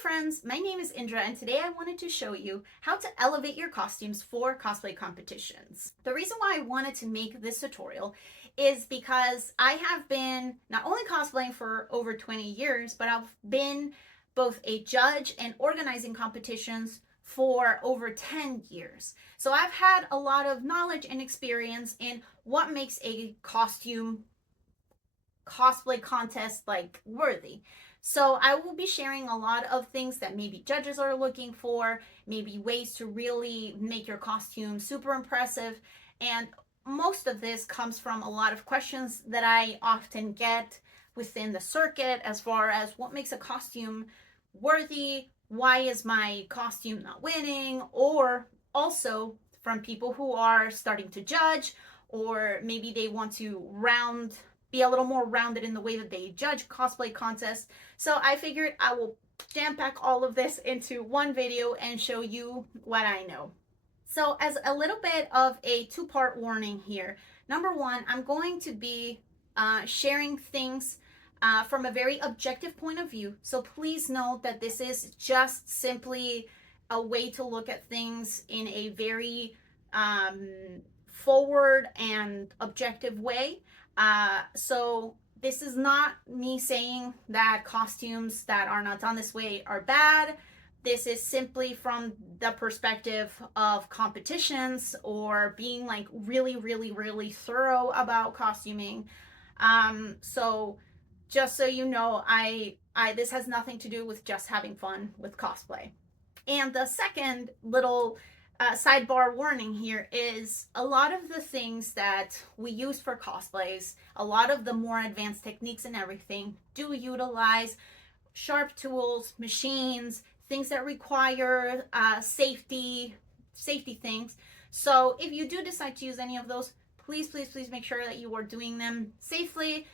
friends, my name is Indra and today I wanted to show you how to elevate your costumes for cosplay competitions. The reason why I wanted to make this tutorial is because I have been not only cosplaying for over 20 years, but I've been both a judge and organizing competitions for over 10 years. So I've had a lot of knowledge and experience in what makes a costume cosplay contest like worthy. So I will be sharing a lot of things that maybe judges are looking for, maybe ways to really make your costume super impressive. And most of this comes from a lot of questions that I often get within the circuit as far as what makes a costume worthy, why is my costume not winning, or also from people who are starting to judge, or maybe they want to be a little more rounded in the way that they judge cosplay contests. So I figured I will jam pack all of this into one video and show you what I know. So as a little bit of a two-part warning here, number one, I'm going to be sharing things from a very objective point of view. So please note that this is just simply a way to look at things in a very forward and objective way. So this is not me saying that costumes that are not done this way are bad. This is simply from the perspective of competitions or being like really thorough about costuming. So just so you know, I this has nothing to do with just having fun with cosplay. And the second little sidebar warning here is a lot of the things that we use for cosplays, a lot of the more advanced techniques and everything do utilize sharp tools, machines, things that require safety things. So if you do decide to use any of those, please make sure that you are doing them safely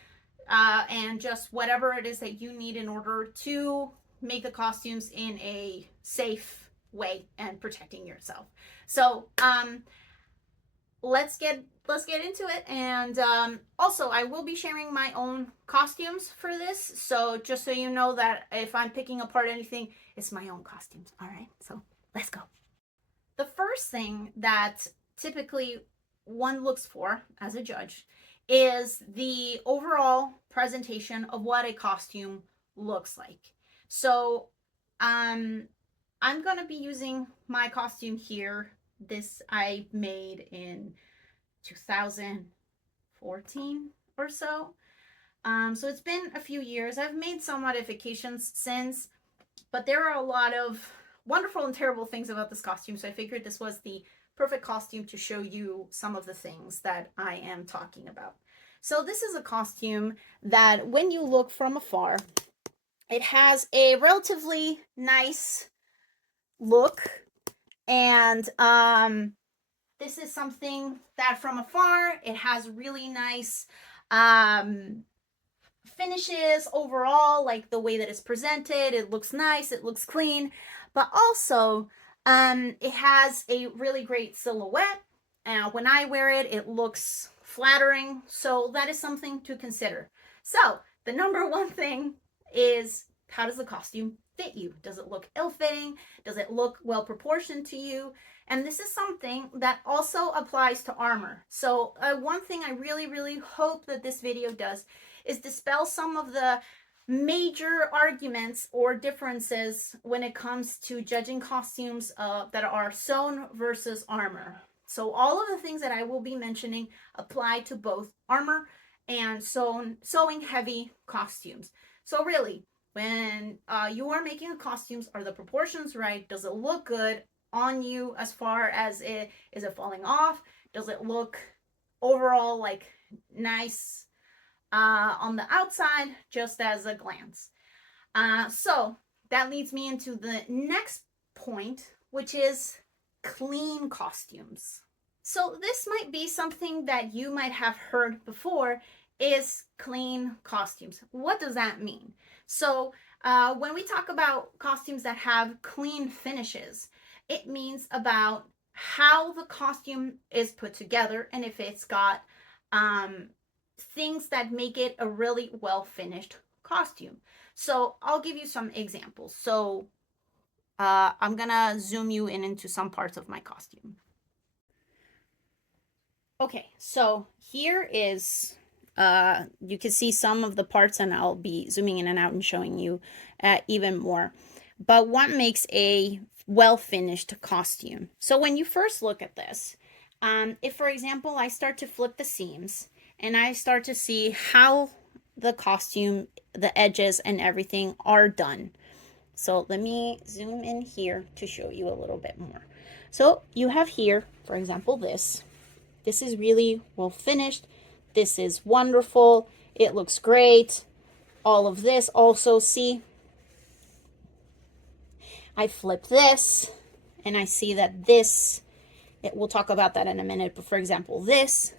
and just whatever it is that you need in order to make the costumes in a safe way and protecting yourself. So let's get into it. And also I will be sharing my own costumes for this, so just so you know that if I'm picking apart anything, it's my own costumes. All right, so let's go. The first thing that typically one looks for as a judge is the overall presentation of what a costume looks like. So I'm gonna be using my costume here. This I made in 2014 or so. So it's been a few years. I've made some modifications since, but there are a lot of wonderful and terrible things about this costume, so I figured this was the perfect costume to show you some of the things that I am talking about. So this is a costume that when you look from afar, it has a relatively nice look, and this is something that from afar it has really nice finishes overall, like the way that it's presented. It looks nice, it looks clean, but also it has a really great silhouette. When I wear it, it looks flattering, so that is something to consider. So the number one thing is, how does the costume fit you? Does it look ill-fitting? Does it look well proportioned to you? And this is something that also applies to armor. So one thing I really hope that this video does is dispel some of the major arguments or differences when it comes to judging costumes that are sewn versus armor. So all of the things that I will be mentioning apply to both armor and sewing heavy costumes. So really, when you are making the costumes, are the proportions right? Does it look good on you as far as is it falling off? Does it look overall like nice on the outside, just as a glance? So that leads me into the next point, which is clean costumes. So this might be something that you might have heard before, is clean costumes. What does that mean? So when we talk about costumes that have clean finishes, it means about how the costume is put together and if it's got things that make it a really well finished costume. So I'll give you some examples. So I'm gonna zoom you in into some parts of my costume. Okay, so here is, you can see some of the parts, and I'll be zooming in and out and showing you even more. But what makes a well-finished costume? So when you first look at this, if, for example, I start to flip the seams and I start to see how the costume, the edges and everything are done. So let me zoom in here to show you a little bit more. So you have here, for example, this. This is really well finished. This is wonderful. It looks great. All of this also, see, I flip this and I see that this, we'll talk about that in a minute, but for example, this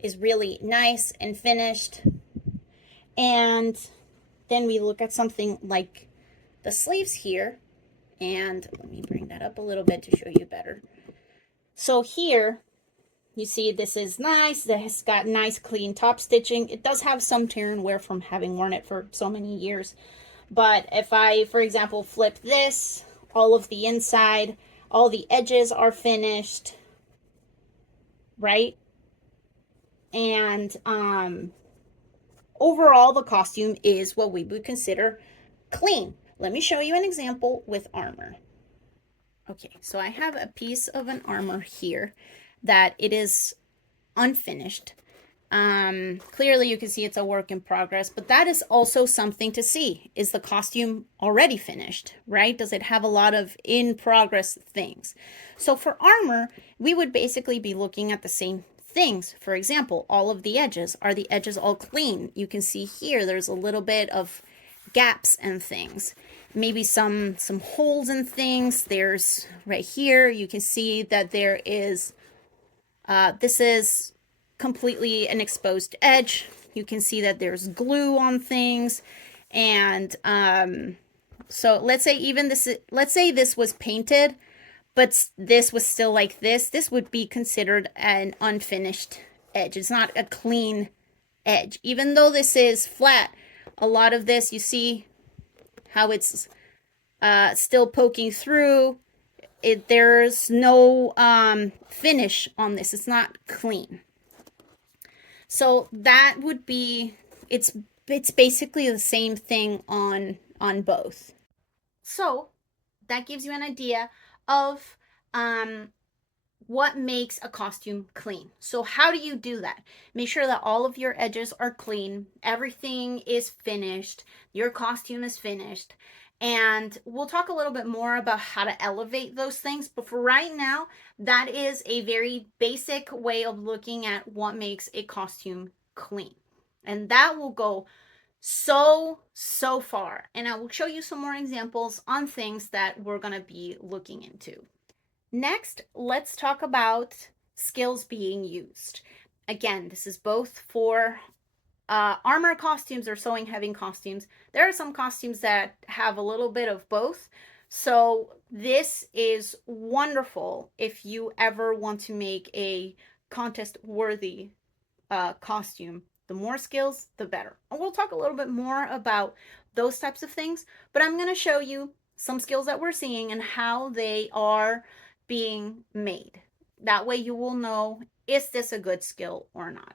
is really nice and finished. And then we look at something like the sleeves here, and let me bring that up a little bit to show you better. So here you see this is nice. It has got nice clean top stitching. It does have some tear and wear from having worn it for so many years. But if I, for example, flip this, all of the inside, all the edges are finished, right? And overall, the costume is what we would consider clean. Let me show you an example with armor. Okay, so I have a piece of an armor here that it is unfinished. Clearly you can see it's a work in progress, but that is also something to see. Is the costume already finished, right? Does it have a lot of in progress things? So for armor, we would basically be looking at the same things. For example, all of the edges. Are the edges all clean? You can see here there's a little bit of gaps and things. Maybe some holes and things. There's right here, you can see that there is, this is completely an exposed edge. You can see that there's glue on things. And so let's say even this, let's say this was painted, but this was still like this would be considered an unfinished edge. It's not a clean edge. Even though this is flat, a lot of this, you see how it's still poking through. There's no finish on this. It's not clean. So that would be, it's basically the same thing on both. So that gives you an idea of what makes a costume clean. So how do you do that? Make sure that all of your edges are clean, everything is finished, your costume is finished, and we'll talk a little bit more about how to elevate those things. But for right now, that is a very basic way of looking at what makes a costume clean. And that will go so far. And I will show you some more examples on things that we're going to be looking into. Next, let's talk about skills being used. Again, this is both for armor costumes or sewing heavy costumes. There are some costumes that have a little bit of both. So this is wonderful if you ever want to make a contest worthy costume. The more skills, the better. And we'll talk a little bit more about those types of things, but I'm going to show you some skills that we're seeing and how they are being made. That way you will know, is this a good skill or not?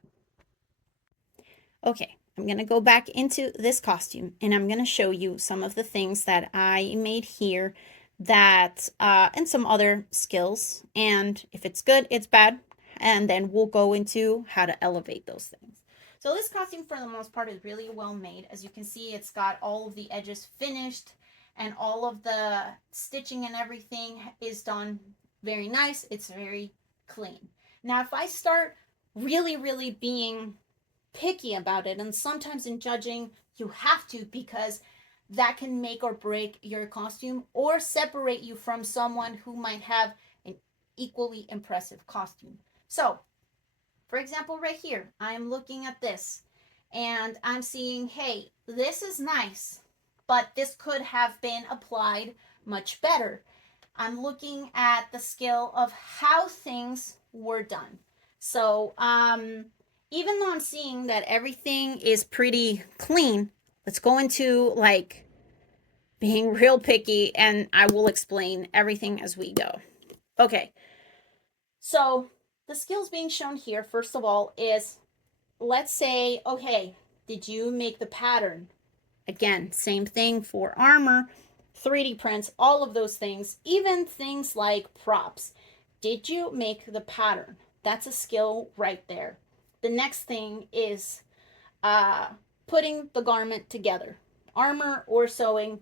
Okay, I'm going to go back into this costume and I'm going to show you some of the things that I made here that, and some other skills. And if it's good, it's bad. And then we'll go into how to elevate those things. So this costume for the most part is really well made. As you can see, it's got all of the edges finished and all of the stitching and everything is done very nice. It's very clean. Now, if I start really being picky about it, and sometimes in judging, you have to, because that can make or break your costume or separate you from someone who might have an equally impressive costume. So, for example, right here, I'm looking at this and I'm seeing, hey, this is nice, but this could have been applied much better. I'm looking at the skill of how things were done. So, even though I'm seeing that everything is pretty clean, Let's go into like being real picky, and I will explain everything as we go. Okay, so the skills being shown here, first of all, is let's say, okay, did you make the pattern? Again, same thing for armor, 3D prints, all of those things, even things like props. Did you make the pattern? That's a skill right there. The next thing is putting the garment together. Armor or sewing,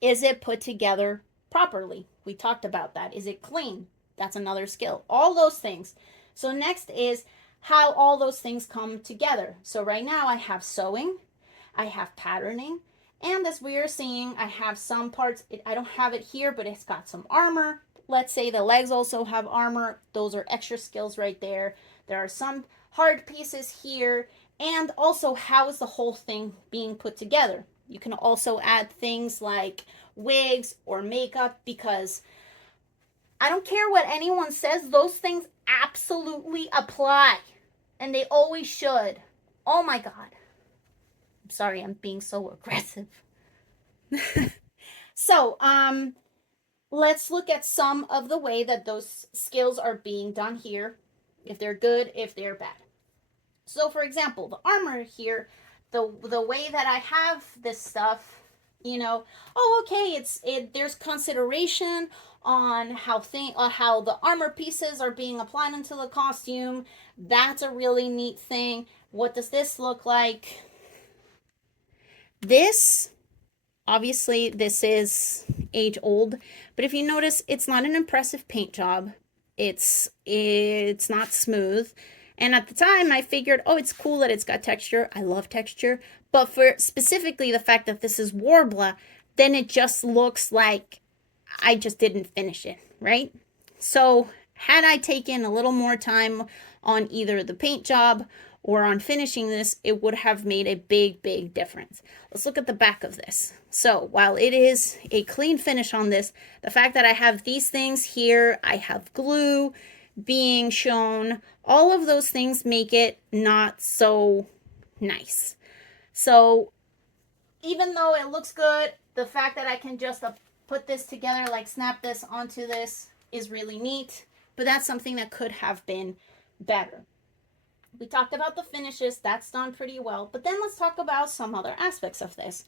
is it put together properly? We talked about that. Is it clean? That's another skill. All those things. So next is how all those things come together. So right now I have sewing, I have patterning, and as we are seeing, I have some parts, I don't have it here, but it's got some armor. Let's say the legs also have armor. Those are extra skills right there. There are some hard pieces here, and also how is the whole thing being put together. You can also add things like wigs or makeup, because I don't care what anyone says, those things absolutely apply, and they always should. Oh my God. I'm sorry, I'm being so aggressive. So, let's look at some of the way that those skills are being done here. If they're good, if they're bad. So, for example, the armor here, the way that I have this stuff, you know, oh, okay, there's consideration on how the armor pieces are being applied into the costume. That's a really neat thing. What does this look like? This, obviously, this is age old, but if you notice, it's not an impressive paint job. It's not smooth. And at the time, I figured, oh, it's cool that it's got texture. I love texture. But for specifically the fact that this is Warbler, then it just looks like I just didn't finish it, right? So had I taken a little more time on either the paint job or on finishing this, it would have made a big, big difference. Let's look at the back of this. So while it is a clean finish on this, the fact that I have these things here, I have glue being shown, all of those things make it not so nice. So even though it looks good, the fact that I can just put this together, like snap this onto this, is really neat, but that's something that could have been better. We talked about the finishes, that's done pretty well, but then let's talk about some other aspects of this.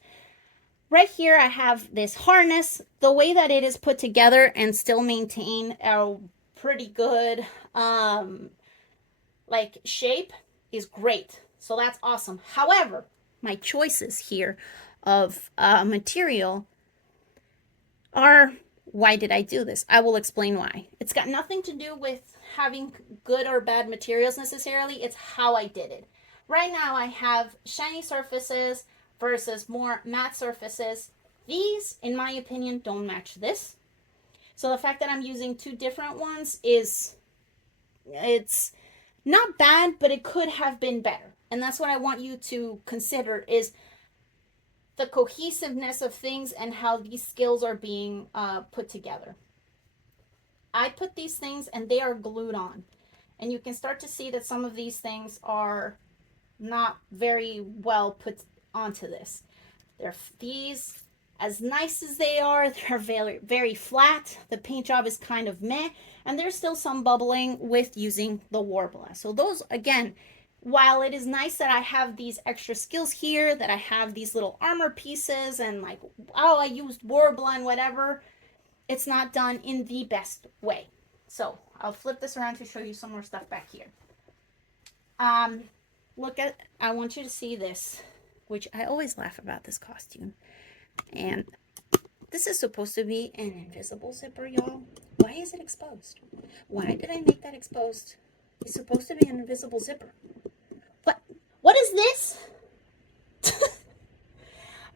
Right here I have this harness. The way that it is put together and still maintain a pretty good like shape is great. So that's awesome. However, my choices here of material are, why did I do this? I will explain why. It's got nothing to do with having good or bad materials necessarily. It's how I did it. Right now I have shiny surfaces versus more matte surfaces. These, in my opinion, don't match this. So the fact that I'm using two different ones it's not bad, but it could have been better. And that's what I want you to consider, is the cohesiveness of things and how these skills are being put together. I put these things and they are glued on. And you can start to see that some of these things are not very well put onto this. These, as nice as they are, they're very, very flat. The paint job is kind of meh, and there's still some bubbling with using the Warbler. So those, again, while it is nice that I have these extra skills here, that I have these little armor pieces and like, oh, I used Warbler and whatever, it's not done in the best way. So I'll flip this around to show you some more stuff back here. I want you to see this, which I always laugh about this costume. And this is supposed to be an invisible zipper, y'all. Why is it exposed? Why did I make that exposed? It's supposed to be an invisible zipper. What is this?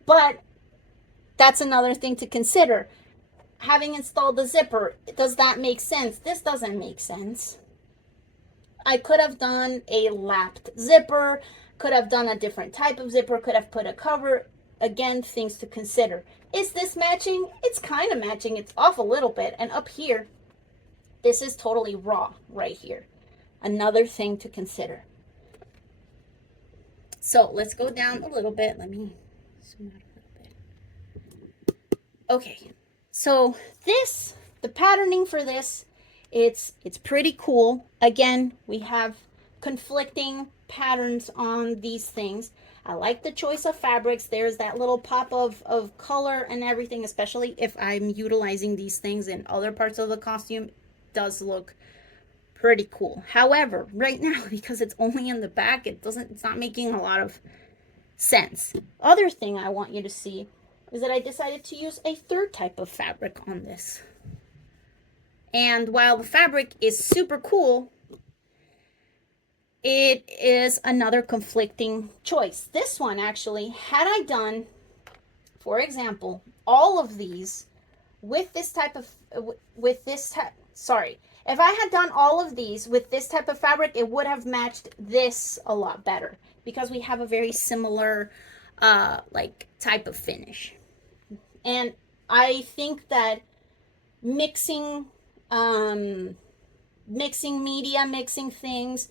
But that's another thing to consider. Having installed the zipper, does that make sense? This doesn't make sense. I could have done a lapped zipper, could have done a different type of zipper, could have put a cover. Again, things to consider. Is this matching? It's kind of matching. It's off a little bit. And up here, this is totally raw right here. Another thing to consider. So let's go down a little bit. Let me zoom out a little bit. Okay, so the patterning for this, it's pretty cool. Again, we have conflicting patterns on these things. I like the choice of fabrics. There's that little pop of color and everything, especially if I'm utilizing these things in other parts of the costume. It does look pretty cool. However, right now, because it's only in the back, it's not making a lot of sense. Other thing I want you to see is that I decided to use a third type of fabric on this. And while the fabric is super cool, it is another conflicting choice. This one actually, had I done, for example, all of these with this type of, if I had done all of these with this type of fabric, it would have matched this a lot better because we have a very similar like type of finish. And I think that mixing media, mixing things,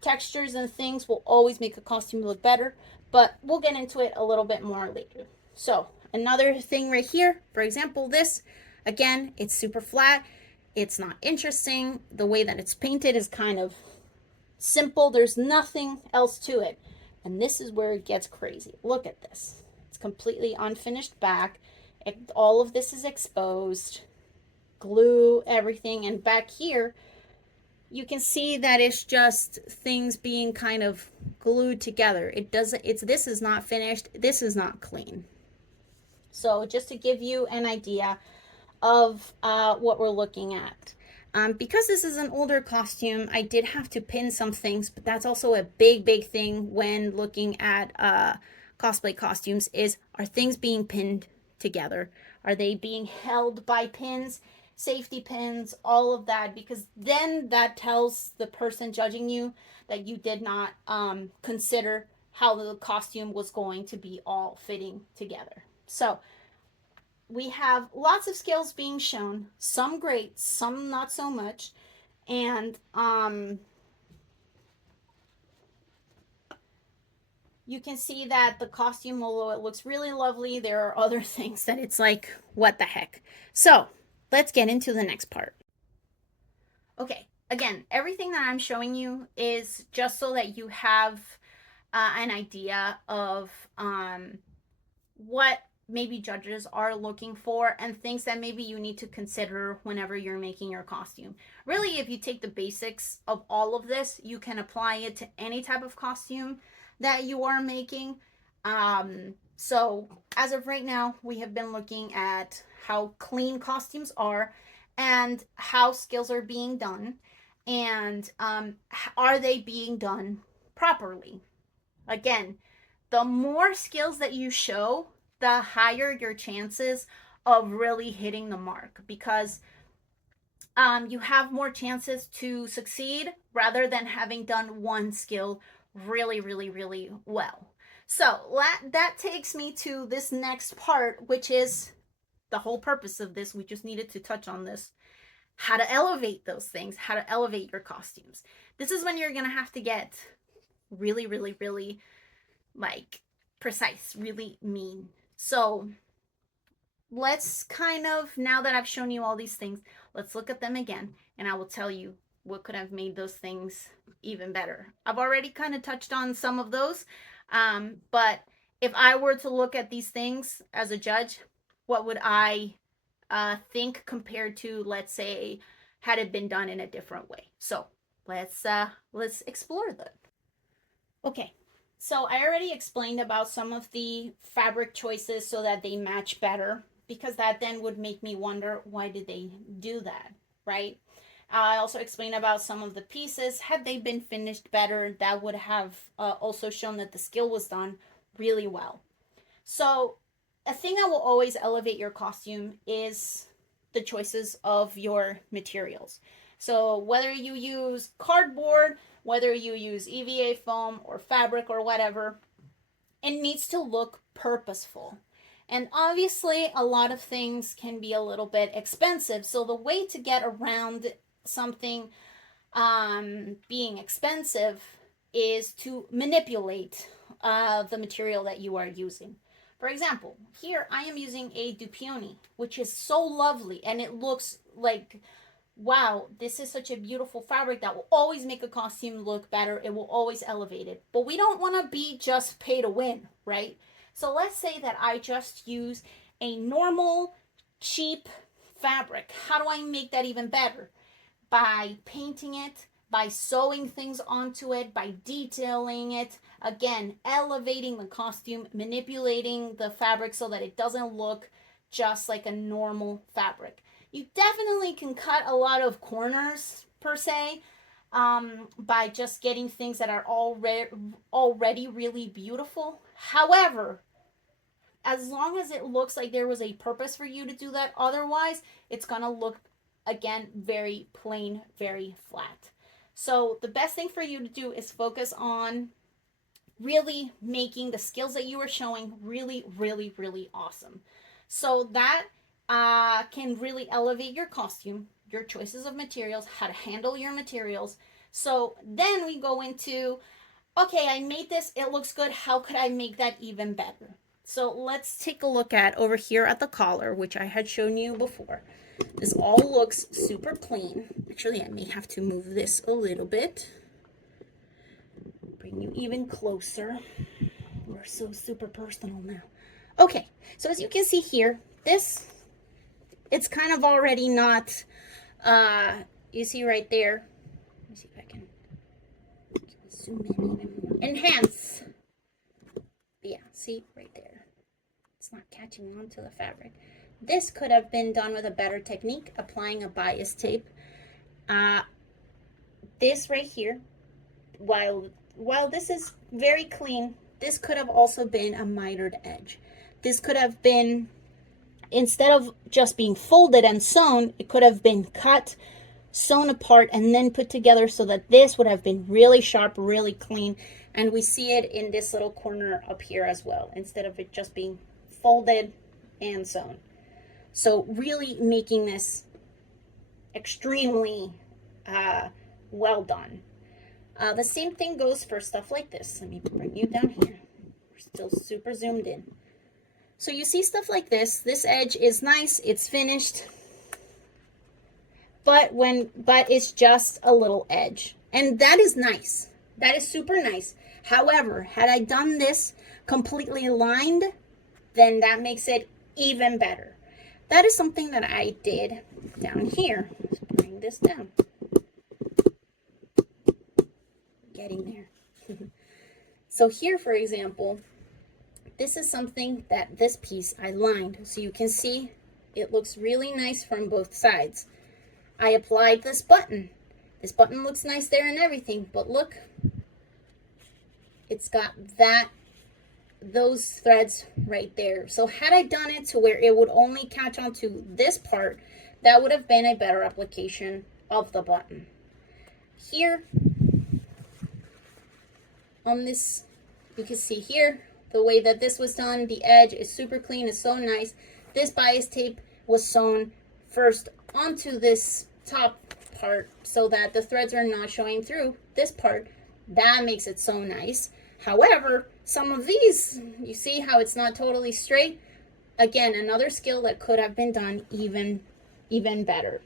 textures and things will always make a costume look better, but we'll get into it a little bit more later. So another thing right here, for example, this, again, it's super flat. It's not interesting. The way that it's painted is kind of simple. There's nothing else to it. And this is where it gets crazy. Look at this. It's completely unfinished back. All of this is exposed. Glue, everything. And back here, you can see that it's just things being kind of glued together. This is not finished. This is not clean. So just to give you an idea of what we're looking at. Because this is an older costume, I did have to pin some things, but that's also a big thing when looking at cosplay costumes is, are things being pinned together? Are they being held by pins, safety pins, all of that? Because then that tells the person judging you that you did not consider how the costume was going to be all fitting together. So we have lots of skills being shown, some great, some not so much. And you can see that the costume, although it looks really lovely, there are other things that it's like, what the heck? So let's get into the next part. Okay, again, everything that I'm showing you is just so that you have an idea of what maybe judges are looking for and things that maybe you need to consider whenever you're making your costume. Really, if you take the basics of all of this, you can apply it to any type of costume that you are making. So as of right now, we have been looking at how clean costumes are and how skills are being done, and are they being done properly. Again, the more skills that you show, the higher your chances of really hitting the mark, because you have more chances to succeed rather than having done one skill really well. So that takes me to this next part, which is the whole purpose of this. We just needed to touch on this. How to elevate those things, how to elevate your costumes. This is when you're going to have to get really like precise, really mean. So let's kind of, now that I've shown you all these things, let's look at them again, and I will tell you what could have made those things even better. I've already kind of touched on some of those, but if I were to look at these things as a judge, what would I think compared to, let's say, had it been done in a different way? So let's explore that. Okay, so I already explained about some of the fabric choices so that they match better, because that then would make me wonder, why did they do that, right? I also explained about some of the pieces. Had they been finished better, that would have also shown that the skill was done really well. So a thing that will always elevate your costume is the choices of your materials. So whether you use cardboard, whether you use EVA foam or fabric or whatever, it needs to look purposeful. And obviously, a lot of things can be a little bit expensive. So the way to get around something being expensive is to manipulate the material that you are using. For example, here I am using a Dupioni, which is so lovely, and it looks like, wow, this is such a beautiful fabric that will always make a costume look better. It will always elevate it. But we don't want to be just pay to win, right? So let's say that I just use a normal, cheap fabric. How do I make that even better? By painting it, by sewing things onto it, by detailing it. Again, elevating the costume, manipulating the fabric so that it doesn't look just like a normal fabric. You definitely can cut a lot of corners, per se, by just getting things that are already really beautiful. However, as long as it looks like there was a purpose for you to do that, otherwise, it's going to look, again, very plain, very flat. So the best thing for you to do is focus on really making the skills that you are showing really, really, really awesome. So that can really elevate your costume, your choices of materials, how to handle your materials. So then we go into, okay, I made this, it looks good. How could I make that even better? So let's take a look at over here at the collar, which I had shown you before. This all looks super clean. Actually, I may have to move this a little bit. Bring you even closer. We're so super personal now. Okay, so as you can see here, this, it's kind of already not, you see right there. Let me see if I can zoom in even more. Enhance. Yeah, see right there. It's not catching on to the fabric. This could have been done with a better technique, applying a bias tape. This right here, while this is very clean, this could have also been a mitered edge. This could have been, instead of just being folded and sewn, it could have been cut, sewn apart, and then put together so that this would have been really sharp, really clean. And we see it in this little corner up here as well, instead of it just being folded and sewn. So really making this extremely well done. The same thing goes for stuff like this. Let me bring you down here. We're still super zoomed in. So you see stuff like this. This edge is nice. It's finished. But it's just a little edge. And that is nice. That is super nice. However, had I done this completely lined, then that makes it even better. That is something that I did down here. Let's bring this down. Getting there. So here, for example, this is something that this piece I lined. So you can see it looks really nice from both sides. I applied this button. This button looks nice there and everything, but look, it's got those threads right there. So had I done it to where it would only catch onto this part, that would have been a better application of the button. Here on this, you can see here the way that this was done. The edge is super clean, it's so nice. This bias tape was sewn first onto this top part so that the threads are not showing through this part. That makes it so nice. However, some of these, you see how it's not totally straight? Again, another skill that could have been done even better.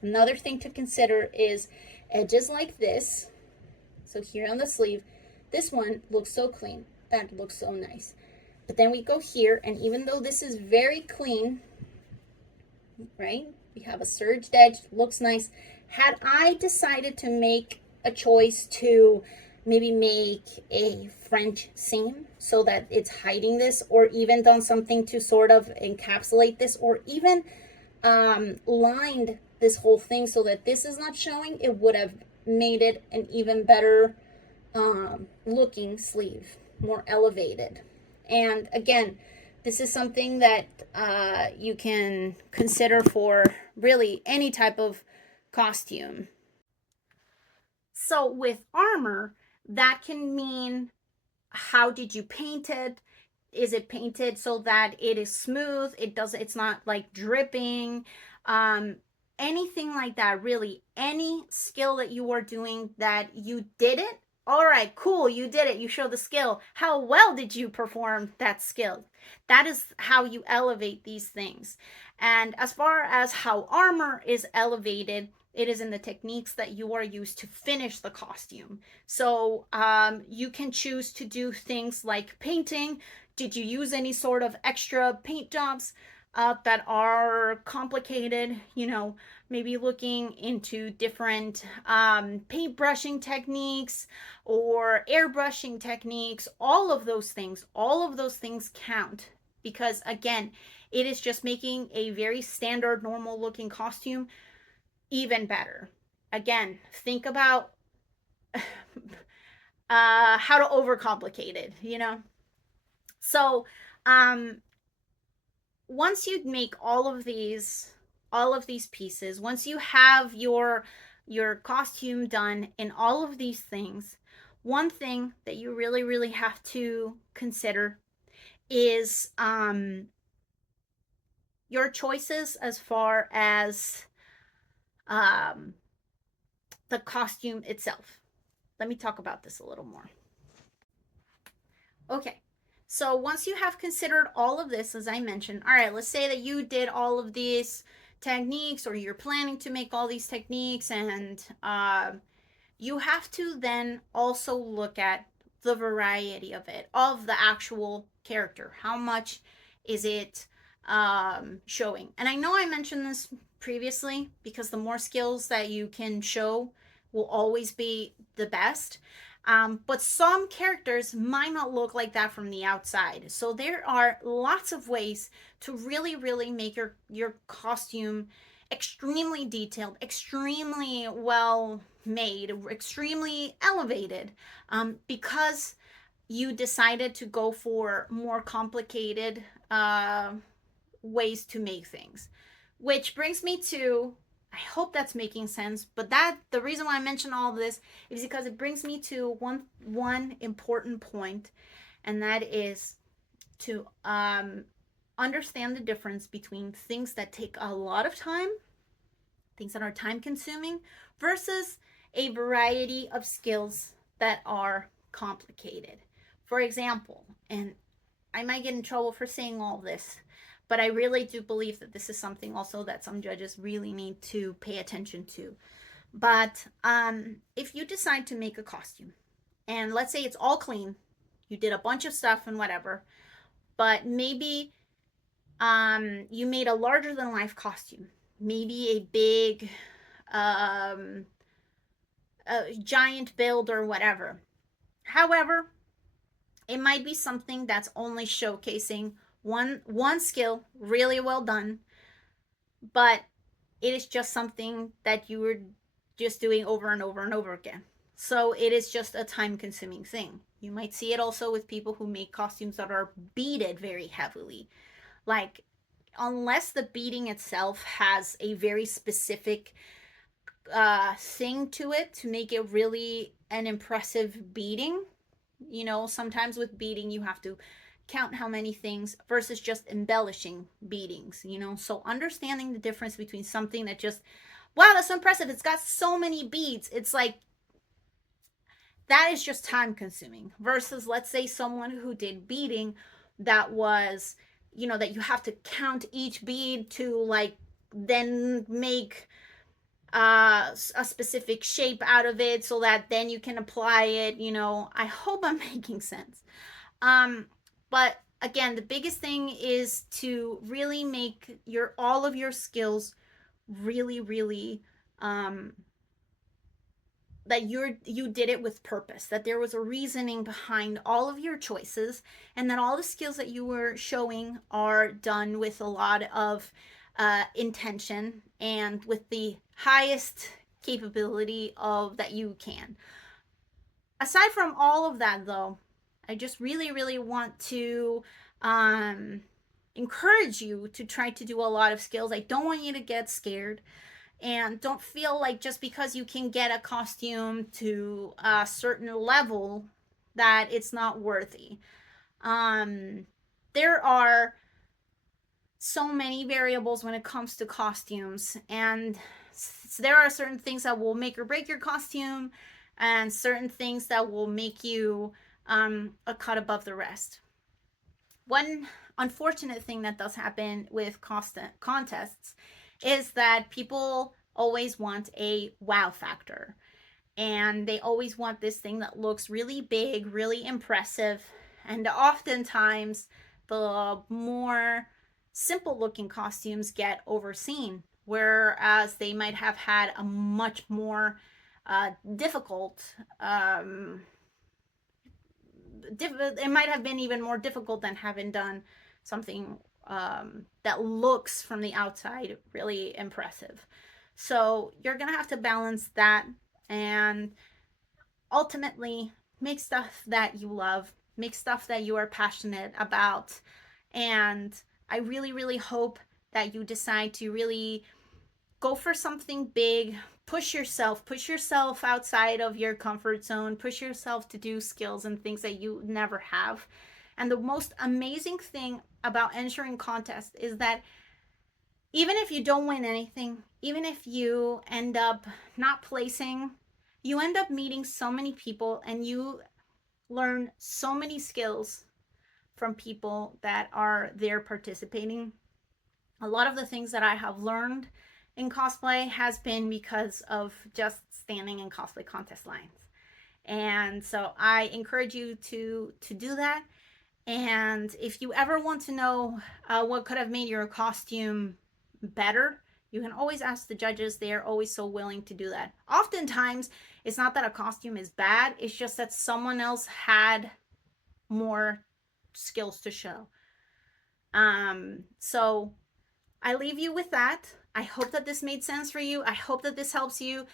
Another thing to consider is edges like this. So here on the sleeve, this one looks so clean. That looks so nice. But then we go here, and even though this is very clean, right? We have a serged edge, looks nice. Had I decided to make a choice to maybe make a French seam so that it's hiding this, or even done something to sort of encapsulate this, or even lined this whole thing so that this is not showing, it would have made it an even better looking sleeve, more elevated. And again, this is something that you can consider for really any type of costume. So with armor, that can mean, how did you paint it? Is it painted so that it is smooth? It's not like dripping. Anything like that, really. Any skill that you are doing that you did it All right, cool, you did it. You show the skill. How well did you perform that skill? That is how you elevate these things. And as far as how armor is elevated, it is in the techniques that you are used to finish the costume. So you can choose to do things like painting. Did you use any sort of extra paint jobs that are complicated? Maybe looking into different paint brushing techniques or airbrushing techniques, all of those things count because, again, it is just making a very standard, normal looking costume even better. Again, think about how to overcomplicate it. So, um, once you make all of these pieces, once you have your costume done in all of these things, one thing that you really really have to consider is your choices as far as um, the costume itself. Let me talk about this a little more. Okay. So once you have considered all of this, as I mentioned, all right, let's say that you did all of these techniques or you're planning to make all these techniques, and you have to then also look at the variety of it, of the actual character. How much is it showing? And I know I mentioned this previously because the more skills that you can show will always be the best. But some characters might not look like that from the outside. So there are lots of ways to really, really make your costume extremely detailed, extremely well made, extremely elevated, because you decided to go for more complicated ways to make things. Which brings me to, I hope that's making sense, but that the reason why I mention all of this is because it brings me to one important point, and that is to understand the difference between things that take a lot of time, things that are time consuming, versus a variety of skills that are complicated. For example, and I might get in trouble for saying all this, but I really do believe that this is something also that some judges really need to pay attention to. But if you decide to make a costume, and let's say it's all clean, you did a bunch of stuff and whatever, but maybe you made a larger than life costume, maybe a big um, a giant build or whatever. However, it might be something that's only showcasing one skill really well done, but it is just something that you were just doing over and over and over again. So it is just a time consuming thing. You might see it also with people who make costumes that are beaded very heavily. Like, unless the beading itself has a very specific thing to it to make it really an impressive beading, sometimes with beading you have to count how many things versus just embellishing beadings. So understanding the difference between something that just, wow, that's so impressive, it's got so many beads, it's like that is just time consuming, versus let's say someone who did beading that was, that you have to count each bead to like then make a specific shape out of it so that then you can apply it. I hope I'm making sense. But again, the biggest thing is to really make your all of your skills really really that you did it with purpose, that there was a reasoning behind all of your choices, and that all the skills that you were showing are done with a lot of intention and with the highest capability of that you can. Aside from all of that, though, I just really really want to um encourage you to try to do a lot of skills. I don't want you to get scared, and don't feel like just because you can get a costume to a certain level that it's not worthy. um there are so many variables when it comes to costumes, and there are certain things that will make or break your costume, and certain things that will make you a cut above the rest. One unfortunate thing that does happen with constant contests is that people always want a wow factor, and they always want this thing that looks really big, really impressive, and oftentimes the more simple looking costumes get overseen, whereas they might have had a much more difficult it might have been even more difficult than having done something that looks from the outside really impressive. So you're gonna have to balance that, and ultimately make stuff that you love, make stuff that you are passionate about. And I really, really hope that you decide to really go for something big. Push yourself outside of your comfort zone, push yourself to do skills and things that you never have. And the most amazing thing about entering contests is that even if you don't win anything, even if you end up not placing, you end up meeting so many people and you learn so many skills from people that are there participating. A lot of the things that I have learned in cosplay has been because of just standing in cosplay contest lines. And so I encourage you to do that. And if you ever want to know what could have made your costume better, you can always ask the judges. They are always so willing to do that. Oftentimes, it's not that a costume is bad, it's just that someone else had more skills to show. So I leave you with that. I hope that this made sense for you. I hope that this helps you.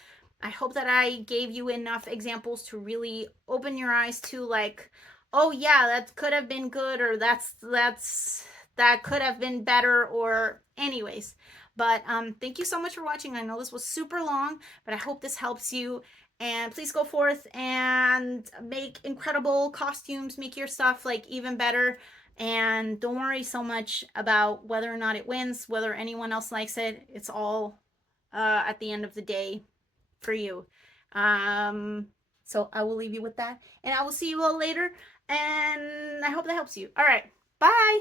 I hope that I gave you enough examples to really open your eyes to, like, oh yeah, that could have been good, or that could have been better, or anyways. But thank you so much for watching. I know this was super long, but I hope this helps you. And please go forth and make incredible costumes, make your stuff like even better. And don't worry so much about whether or not it wins, whether anyone else likes it. It's all at the end of the day for you. Um, so I will leave you with that, and I will see you all later. And I hope that helps you. All right, bye.